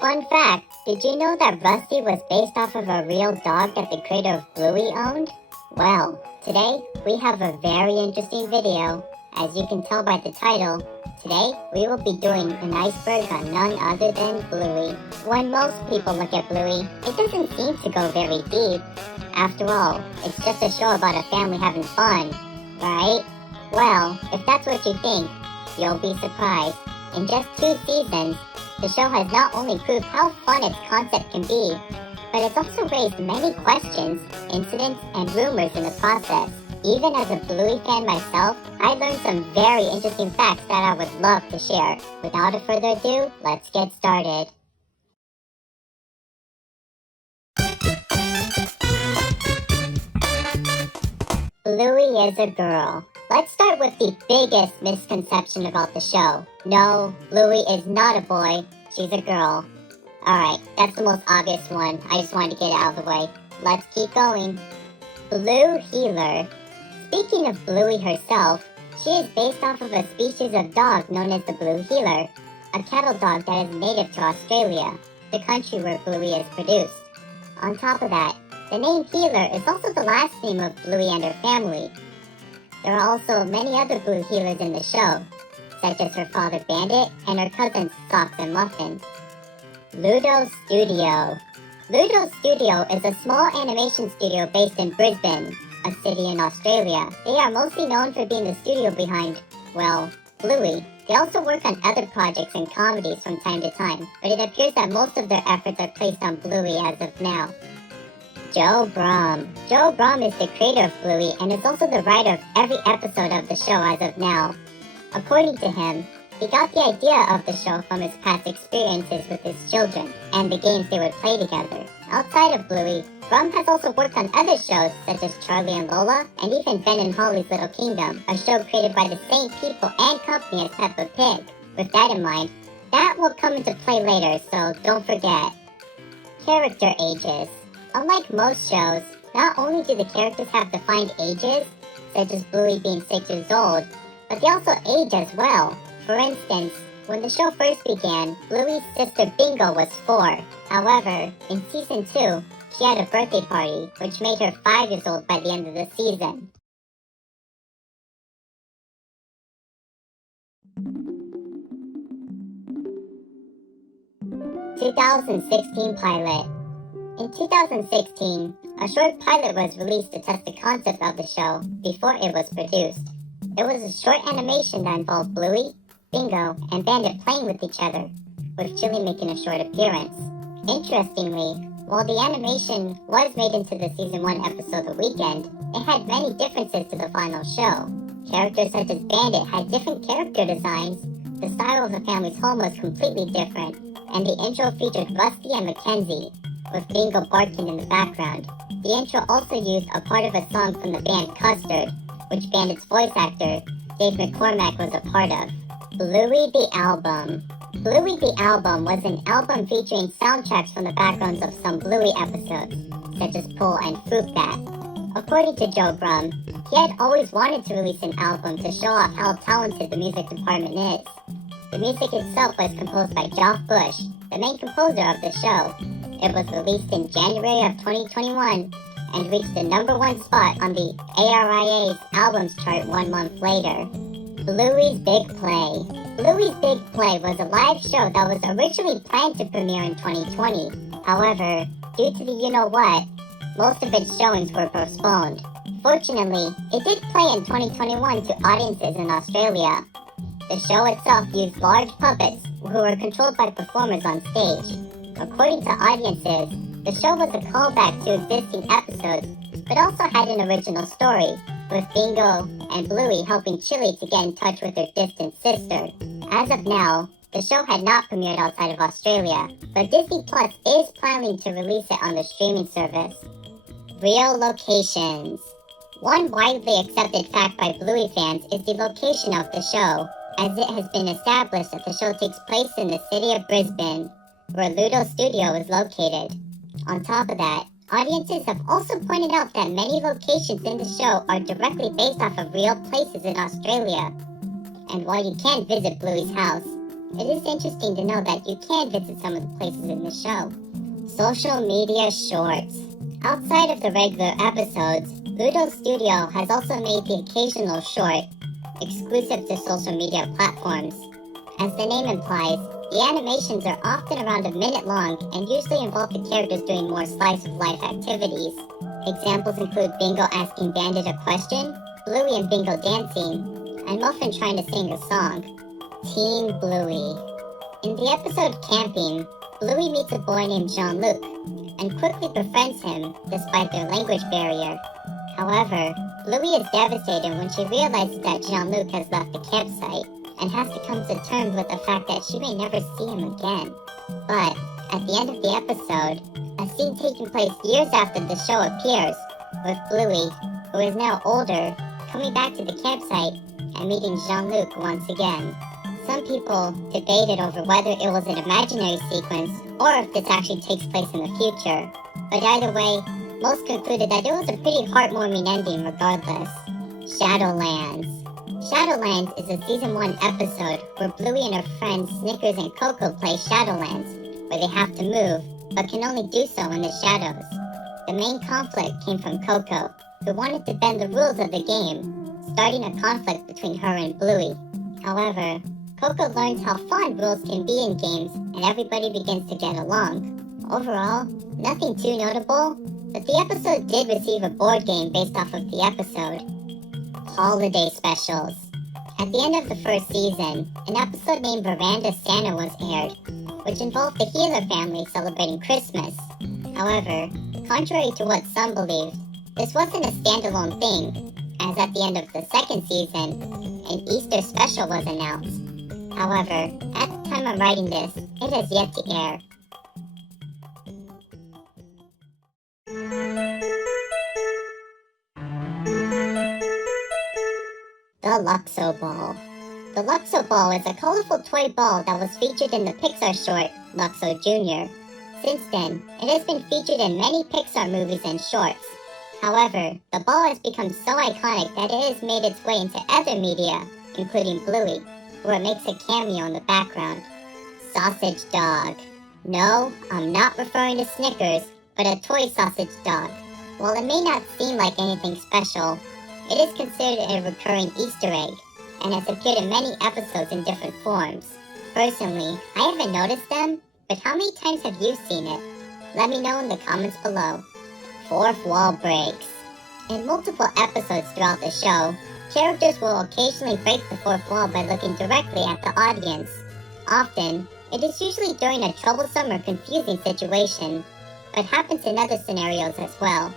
Fun fact, did you know that Rusty was based off of a real dog that the creator of Bluey owned? Well, today we have a very interesting video. As you can tell by the title, today we will be doing an iceberg on none other than Bluey. When most people look at Bluey, it doesn't seem to go very deep. After all, it's just a show about a family having fun, right? Well, if that's what you think, you'll be surprised. In just 2 seasons, the show has not only proved how fun its concept can be, but it's also raised many questions, incidents, and rumors in the process. Even as a Bluey fan myself, I learned some very interesting facts that I would love to share. Without further ado, let's get started. Bluey is a girl. Let's start with the biggest misconception about the show. No, Bluey is not a boy, she's a girl. Alright, that's the most obvious one. I just wanted to get it out of the way. Let's keep going. Blue Heeler. Speaking of Bluey herself, she is based off of a species of dog known as the Blue Heeler, a cattle dog that is native to Australia, the country where Bluey is produced. On top of that, the name Heeler is also the last name of Bluey and her family. There are also many other Blue Heelers in the show, such as her father Bandit and her cousins Socks and Muffin. Ludo Studio. Ludo Studio is a small animation studio based in Brisbane, a city in Australia. They are mostly known for being the studio behind, well, Bluey. They also work on other projects and comedies from time to time, but it appears that most of their efforts are placed on Bluey as of now. Joe Brum. Joe Brum is the creator of Bluey and is also the writer of every episode of the show as of now. According to him, he got the idea of the show from his past experiences with his children and the games they would play together. Outside of Bluey, Brum has also worked on other shows such as Charlie and Lola and even Ben and Holly's Little Kingdom, a show created by the same people and company as Peppa Pig. With that in mind, that will come into play later, so don't forget. Character ages. Unlike most shows, not only do the characters have defined ages, such as Bluey being 6 years old, but they also age as well. For instance, when the show first began, Bluey's sister Bingo was 4. However, in Season 2, she had a birthday party, which made her 5 years old by the end of the season. (2016) Pilot. In 2016, a short pilot was released to test the concept of the show before it was produced. It was a short animation that involved Bluey, Bingo, and Bandit playing with each other, with Chili making a short appearance. Interestingly, while the animation was made into the Season 1 episode The Weekend, it had many differences to the final show. Characters such as Bandit had different character designs, the style of the family's home was completely different, and the intro featured Rusty and Mackenzie, with Bingo barking in the background. The intro also used a part of a song from the band Custard, which Bandit's voice actor, Dave McCormack, was a part of. Bluey the Album. Bluey the Album was an album featuring soundtracks from the backgrounds of some Bluey episodes, such as Pull and Fruit Bat. According to Joe Brum, he had always wanted to release an album to show off how talented the music department is. The music itself was composed by Geoff Bush, the main composer of the show. It was released in January of 2021 and reached the #1 spot on the ARIA's albums chart 1 month later. Bluey's Big Play. Bluey's Big Play was a live show that was originally planned to premiere in 2020. However, due to the you-know-what, most of its showings were postponed. Fortunately, it did play in 2021 to audiences in Australia. The show itself used large puppets who were controlled by performers on stage. According to audiences, the show was a callback to existing episodes, but also had an original story, with Bingo and Bluey helping Chili to get in touch with her distant sister. As of now, the show had not premiered outside of Australia, but Disney Plus is planning to release it on the streaming service. Real locations. One widely accepted fact by Bluey fans is the location of the show, as it has been established that the show takes place in the city of Brisbane, where Ludo Studio is located. On top of that, Audiences have also pointed out that many locations in the show are directly based off of real places in Australia. And while you can't visit Bluey's house, it is interesting to know that you can visit some of the places in the show. Social media shorts. Outside of the regular episodes, Ludo Studio has also made the occasional short, exclusive to social media platforms. As the name implies, the animations are often around a minute long and usually involve the characters doing more slice-of-life activities. Examples include Bingo asking Bandit a question, Bluey and Bingo dancing, and Muffin trying to sing a song. Teen Bluey. In the episode Camping, Bluey meets a boy named Jean-Luc and quickly befriends him despite their language barrier. However, Bluey is devastated when she realizes that Jean-Luc has left the campsite and has to come to terms with the fact that she may never see him again. But at the end of the episode, a scene taking place years after the show appears, with Bluey, who is now older, coming back to the campsite and meeting Jean-Luc once again. Some people debated over whether it was an imaginary sequence or if this actually takes place in the future, but either way, most concluded that it was a pretty heartwarming ending regardless. Shadowlands. Shadowlands is a Season 1 episode where Bluey and her friends Snickers and Coco play Shadowlands, where they have to move, but can only do so in the shadows. The main conflict came from Coco, who wanted to bend the rules of the game, starting a conflict between her and Bluey. However, Coco learns how fun rules can be in games, and everybody begins to get along. Overall, nothing too notable, but the episode did receive a board game based off of the episode. Holiday specials. At the end of the first season, an episode named Veranda Santa was aired, which involved the Healer family celebrating Christmas. However, contrary to what some believed, this wasn't a standalone thing, as at the end of the second season, an Easter special was announced. However, at the time I'm writing this, it has yet to air. The Luxo Ball. The Luxo Ball is a colorful toy ball that was featured in the Pixar short, Luxo Jr. Since then, it has been featured in many Pixar movies and shorts. However, the ball has become so iconic that it has made its way into other media, including Bluey, where it makes a cameo in the background. Sausage Dog. No, I'm not referring to Snickers, but a toy sausage dog. While it may not seem like anything special, it is considered a recurring Easter egg, and has appeared in many episodes in different forms. Personally, I haven't noticed them, but how many times have you seen it? Let me know in the comments below. Fourth wall breaks. In multiple episodes throughout the show, characters will occasionally break the fourth wall by looking directly at the audience. Often, it is usually during a troublesome or confusing situation, but happens in other scenarios as well.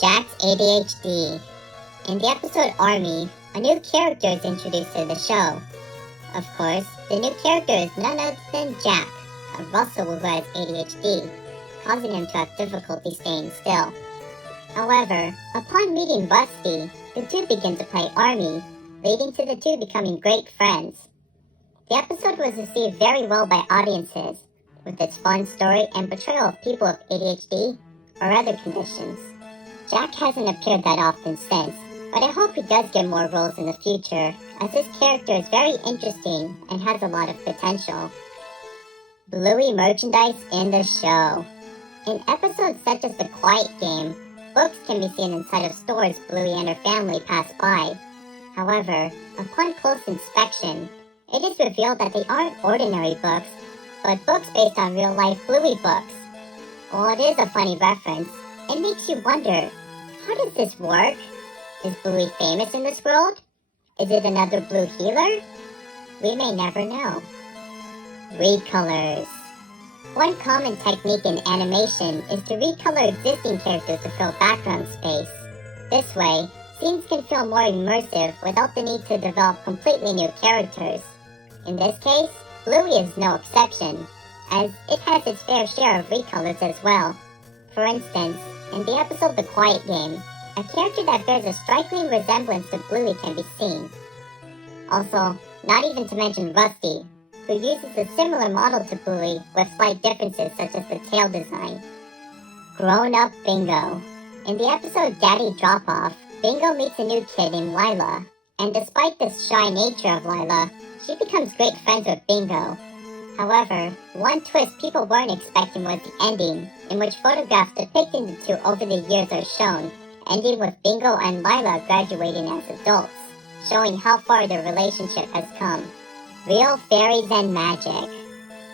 Jack's ADHD. In the episode Army, a new character is introduced to the show. Of course, the new character is none other than Jack, a Russell who has ADHD, causing him to have difficulty staying still. However, upon meeting Rusty, the two begin to play Army, leading to the two becoming great friends. The episode was received very well by audiences, with its fun story and portrayal of people with ADHD or other conditions. Jack hasn't appeared that often since, but I hope he does get more roles in the future, as this character is very interesting and has a lot of potential. Bluey merchandise in the show. In episodes such as The Quiet Game, books can be seen inside of stores Bluey and her family pass by. However, upon close inspection, it is revealed that they aren't ordinary books, but books based on real-life Bluey books. While it is a funny reference, it makes you wonder, how does this work? Is Bluey famous in this world? Is it another Blue healer? We may never know. Recolors. One common technique in animation is to recolor existing characters to fill background space. This way, scenes can feel more immersive without the need to develop completely new characters. In this case, Bluey is no exception, as it has its fair share of recolors as well. For instance, in the episode The Quiet Game, a character that bears a striking resemblance to Bluey can be seen. Also, not even to mention Rusty, who uses a similar model to Bluey with slight differences such as the tail design. Grown-up Bingo. In the episode Daddy Drop-Off, Bingo meets a new kid named Lila, and despite the shy nature of Lila, she becomes great friends with Bingo. However, one twist people weren't expecting was the ending, in which photographs depicting the two over the years are shown, ending with Bingo and Lila graduating as adults, showing how far their relationship has come. Real fairies and magic.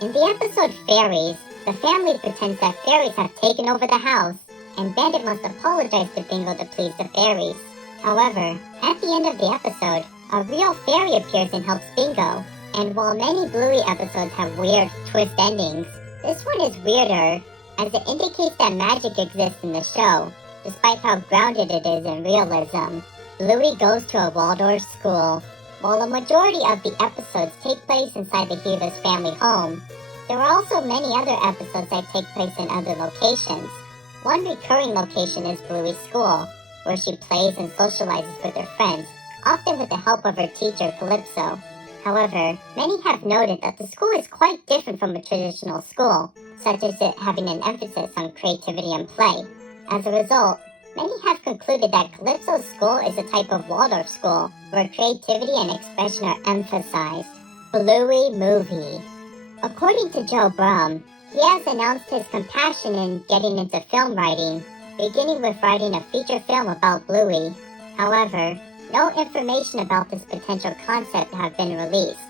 In the episode Fairies, the family pretends that fairies have taken over the house, and Bandit must apologize to Bingo to please the fairies. However, at the end of the episode, a real fairy appears and helps Bingo. And while many Bluey episodes have weird twist endings, this one is weirder, as it indicates that magic exists in the show, despite how grounded it is in realism. Bluey goes to a Waldorf school. While a majority of the episodes take place inside the hero's family home, there are also many other episodes that take place in other locations. One recurring location is Bluey's school, where she plays and socializes with her friends, often with the help of her teacher, Calypso. However, many have noted that the school is quite different from a traditional school, such as it having an emphasis on creativity and play. As a result, many have concluded that Calypso's school is a type of Waldorf school, where creativity and expression are emphasized. Bluey movie. According to Joe Brum, he has announced his compassion in getting into film writing, beginning with writing a feature film about Bluey. However, no information about this potential concept have been released.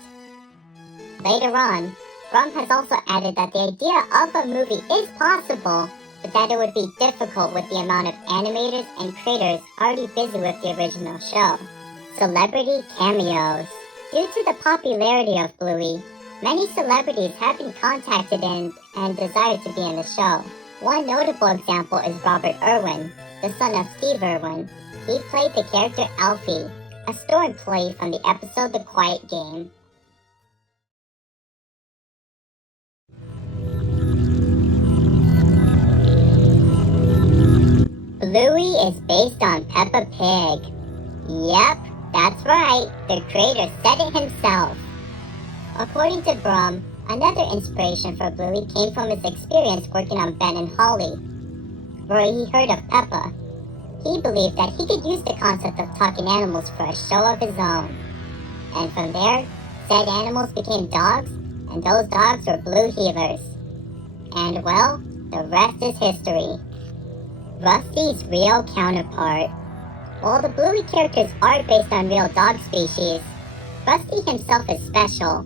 Later on, Brum has also added that the idea of a movie is possible, but that it would be difficult with the amount of animators and creators already busy with the original show. Celebrity cameos. Due to the popularity of Bluey, many celebrities have been contacted and desire to be in the show. One notable example is Robert Irwin, the son of Steve Irwin. He played the character Alfie, a store employee from the episode The Quiet Game. Bluey is based on Peppa Pig. Yep, that's right, the creator said it himself. According to Brum, another inspiration for Bluey came from his experience working on Ben and Holly, where he heard of Peppa. He believed that he could use the concept of talking animals for a show of his own. And from there, said animals became dogs, and those dogs were Blue healers. And well, the rest is history. Rusty's real counterpart. While the Bluey characters are based on real dog species, Rusty himself is special.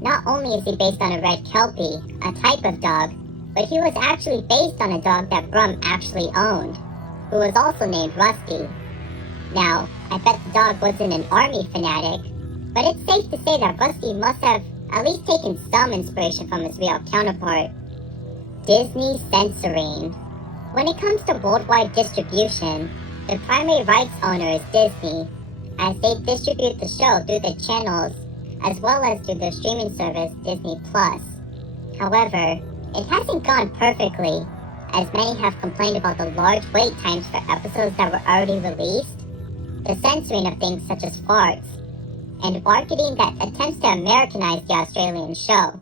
Not only is he based on a red Kelpie, a type of dog, but he was actually based on a dog that Brum actually owned, who was also named Rusty. Now, I bet the dog wasn't an army fanatic, but it's safe to say that Rusty must have at least taken some inspiration from his real counterpart. Disney censoring. When it comes to worldwide distribution, the primary rights owner is Disney, as they distribute the show through the channels as well as through their streaming service Disney+. However, it hasn't gone perfectly, as many have complained about the large wait times for episodes that were already released, the censoring of things such as farts, and marketing that attempts to Americanize the Australian show.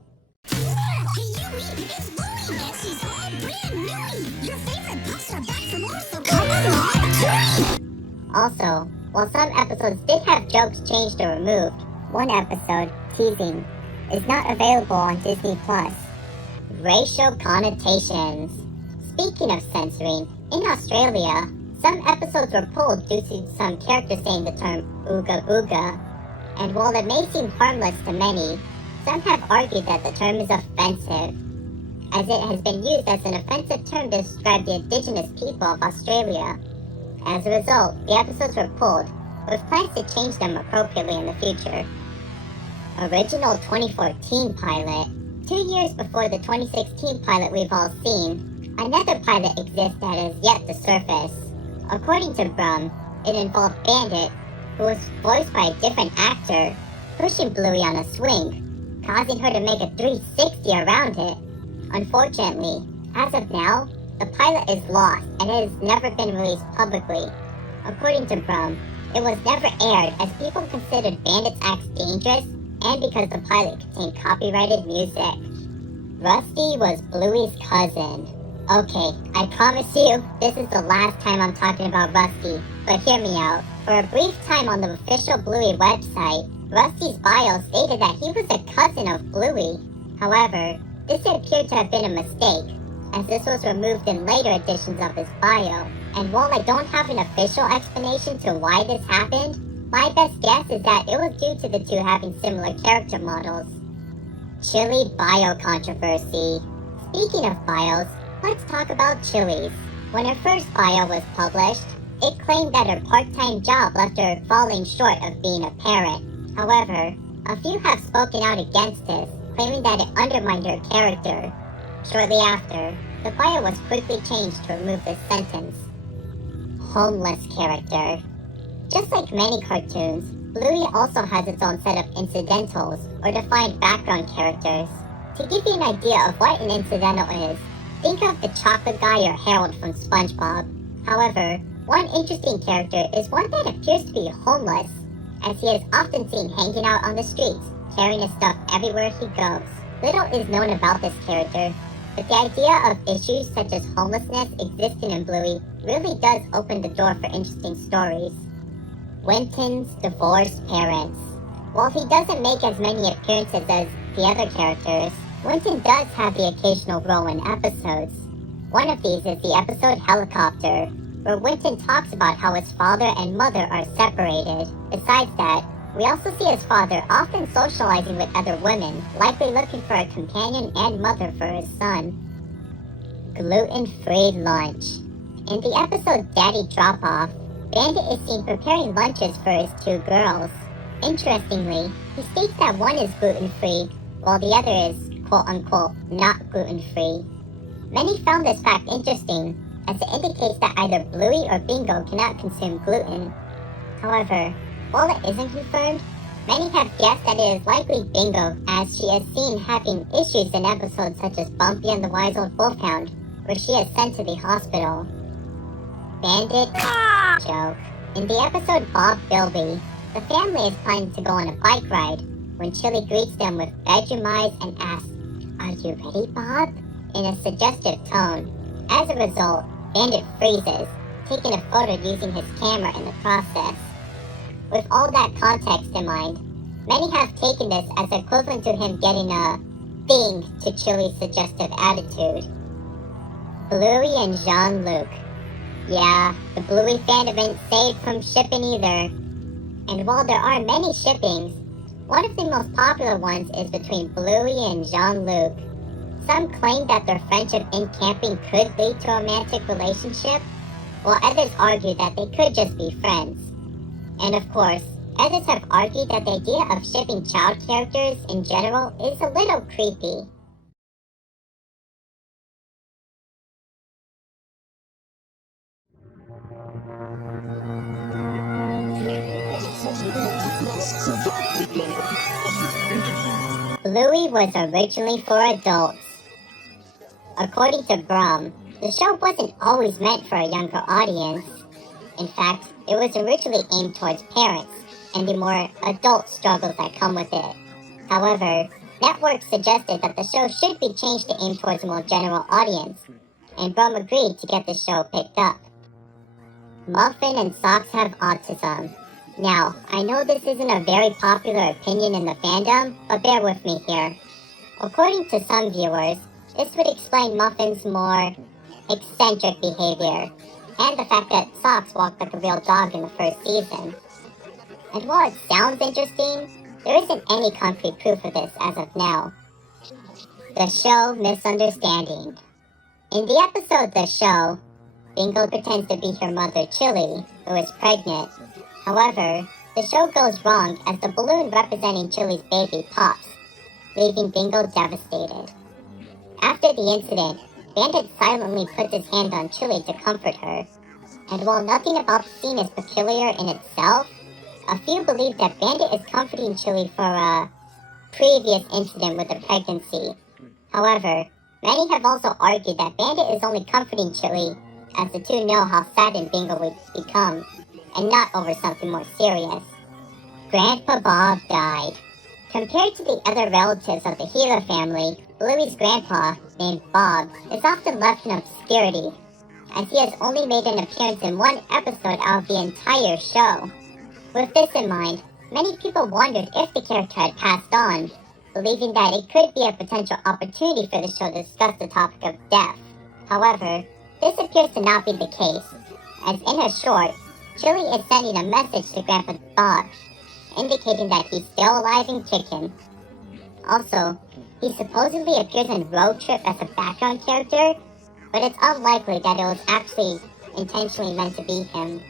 Also, while some episodes did have jokes changed or removed, one episode, Teasing, is not available on Disney+. Racial connotations. Speaking of censoring, in Australia, some episodes were pulled due to some characters saying the term ooga booga, and while it may seem harmless to many, some have argued that the term is offensive, as it has been used as an offensive term to describe the indigenous people of Australia. As a result, the episodes were pulled, with plans to change them appropriately in the future. Original 2014 pilot. 2 years before the 2016 pilot we've all seen, another pilot exists that has yet to surface. According to Brum, it involved Bandit, who was voiced by a different actor, pushing Bluey on a swing, causing her to make a 360 around it. Unfortunately, as of now, the pilot is lost and it has never been released publicly. According to Brum, it was never aired as people considered Bandit's acts dangerous and because the pilot contained copyrighted music. Rusty was Bluey's cousin. Okay, I promise you, this is the last time I'm talking about Rusty, but hear me out. For a brief time on the official Bluey website, Rusty's bio stated that he was a cousin of Bluey. However, this appeared to have been a mistake, as this was removed in later editions of his bio. And while I don't have an official explanation to why this happened, my best guess is that it was due to the two having similar character models. Chili bio controversy. Speaking of bios, let's talk about Chili's. When her first bio was published, it claimed that her part-time job left her falling short of being a parent. However, a few have spoken out against this, claiming that it undermined her character. Shortly after, the bio was quickly changed to remove this sentence. Homeless character. Just like many cartoons, Bluey also has its own set of incidentals, or defined background characters. To give you an idea of what an incidental is, think of the chocolate guy or Harold from SpongeBob. However, one interesting character is one that appears to be homeless, as he is often seen hanging out on the streets, carrying his stuff everywhere he goes. Little is known about this character, but the idea of issues such as homelessness existing in Bluey really does open the door for interesting stories. Winton's divorced parents. While he doesn't make as many appearances as the other characters, Winton does have the occasional role in episodes. One of these is the episode Helicopter, where Winton talks about how his father and mother are separated. Besides that, we also see his father often socializing with other women, likely looking for a companion and mother for his son. Gluten-free lunch. In the episode Daddy Drop-Off, Bandit is seen preparing lunches for his two girls. Interestingly, he states that one is gluten-free, while the other is, quote-unquote, not gluten-free. Many found this fact interesting, as it indicates that either Bluey or Bingo cannot consume gluten. However, while it isn't confirmed, many have guessed that it is likely Bingo, as she is seen having issues in episodes such as Bumpy and the Wise Old Wolfhound, where she is sent to the hospital. Bandit joke. In the episode Bob Bilby, the family is planning to go on a bike ride when Chili greets them with Vegemite and asks, "Are you ready, Bob?" in a suggestive tone. As a result, Bandit freezes, taking a photo using his camera in the process. With all that context in mind, many have taken this as equivalent to him getting a thing to Chili's suggestive attitude. Bluey and Jean-Luc. Yeah, the Bluey fandom ain't saved from shipping either. And while there are many shippings, one of the most popular ones is between Bluey and Jean-Luc. Some claim that their friendship in camping could lead to a romantic relationship, while others argue that they could just be friends. And of course, others have argued that the idea of shipping child characters in general is a little creepy. Bluey was originally for adults. According to Brum, the show wasn't always meant for a younger audience. In fact, it was originally aimed towards parents and the more adult struggles that come with it. However, networks suggested that the show should be changed to aim towards a more general audience, and Brum agreed to get the show picked up. Muffin and Socks have autism. Now, I know this isn't a very popular opinion in the fandom, but bear with me here. According to some viewers, this would explain Muffin's more eccentric behavior, and the fact that Socks walked like a real dog in the first season. And while it sounds interesting, there isn't any concrete proof of this as of now. The show Misunderstanding. In the episode The Show, Bingo pretends to be her mother Chili, who is pregnant. However, the show goes wrong as the balloon representing Chili's baby pops, leaving Bingo devastated. After the incident, Bandit silently puts his hand on Chili to comfort her, and while nothing about the scene is peculiar in itself, a few believe that Bandit is comforting Chili for a previous incident with the pregnancy. However, many have also argued that Bandit is only comforting Chili as the two know how saddened Bingo would become, and not over something more serious. Grandpa Bob died. Compared to the other relatives of the Healer family, Bluey's grandpa, named Bob, is often left in obscurity, as he has only made an appearance in one episode out of the entire show. With this in mind, many people wondered if the character had passed on, believing that it could be a potential opportunity for the show to discuss the topic of death. However, this appears to not be the case, as in her short, Chili is sending a message to Grandpa Bob, indicating that he's still alive and kicking. Also, he supposedly appears in Road Trip as a background character, but it's unlikely that it was actually intentionally meant to be him.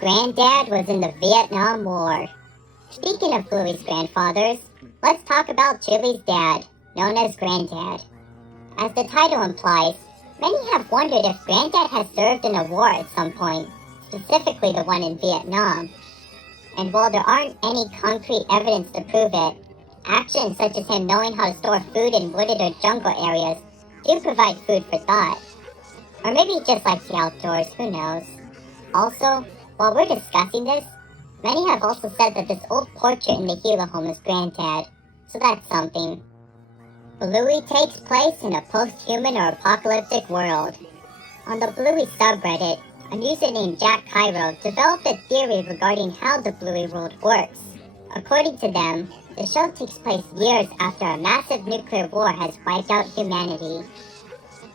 Granddad was in the Vietnam War. Speaking of Bluey's grandfathers, let's talk about Chili's dad, known as Granddad. As the title implies, many have wondered if Granddad has served in a war at some point, specifically the one in Vietnam. And while there aren't any concrete evidence to prove it, actions such as him knowing how to store food in wooded or jungle areas do provide food for thought. Or maybe he just likes the outdoors, who knows. Also, while we're discussing this, many have also said that this old portrait in the Gila home is Granddad, so that's something. Bluey takes place in a post-human or apocalyptic world. On the Bluey subreddit, a user named Jack Cairo developed a theory regarding how the Bluey world works. According to them, the show takes place years after a massive nuclear war has wiped out humanity.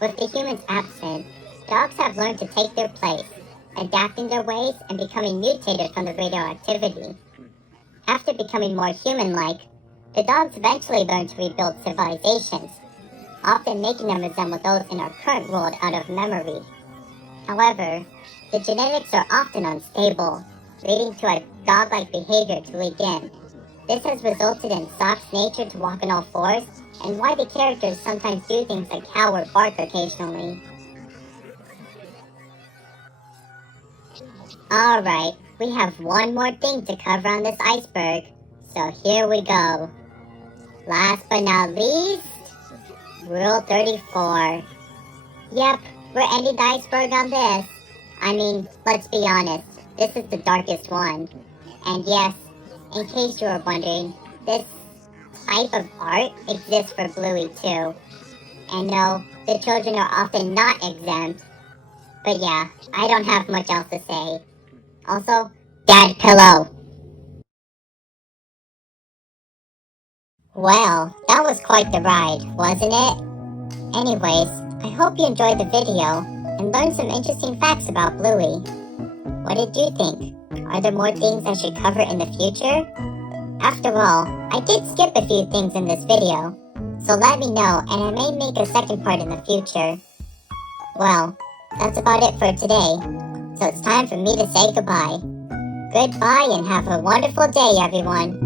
With the humans absent, dogs have learned to take their place, adapting their ways and becoming mutated from the radioactivity. After becoming more human-like, the dogs eventually learn to rebuild civilizations, often making them resemble those in our current world out of memory. However, the genetics are often unstable, leading to a dog-like behavior to leak in. This has resulted in Sock's nature to walk on all fours, and why the characters sometimes do things like howl or bark occasionally. Alright, we have one more thing to cover on this iceberg, so here we go. Last but not least, Rule 34. Yep, we're ending the iceberg on this. I mean, let's be honest, this is the darkest one. And yes, in case you were wondering, this type of art exists for Bluey too. And no, the children are often not exempt. But yeah, I don't have much else to say. Also, Dad Pillow. Well, that was quite the ride, wasn't it? Anyways, I hope you enjoyed the video and learned some interesting facts about Bluey. What did you think? Are there more things I should cover in the future? After all, I did skip a few things in this video, so let me know and I may make a second part in the future. Well, that's about it for today, so it's time for me to say goodbye. Goodbye and have a wonderful day, everyone.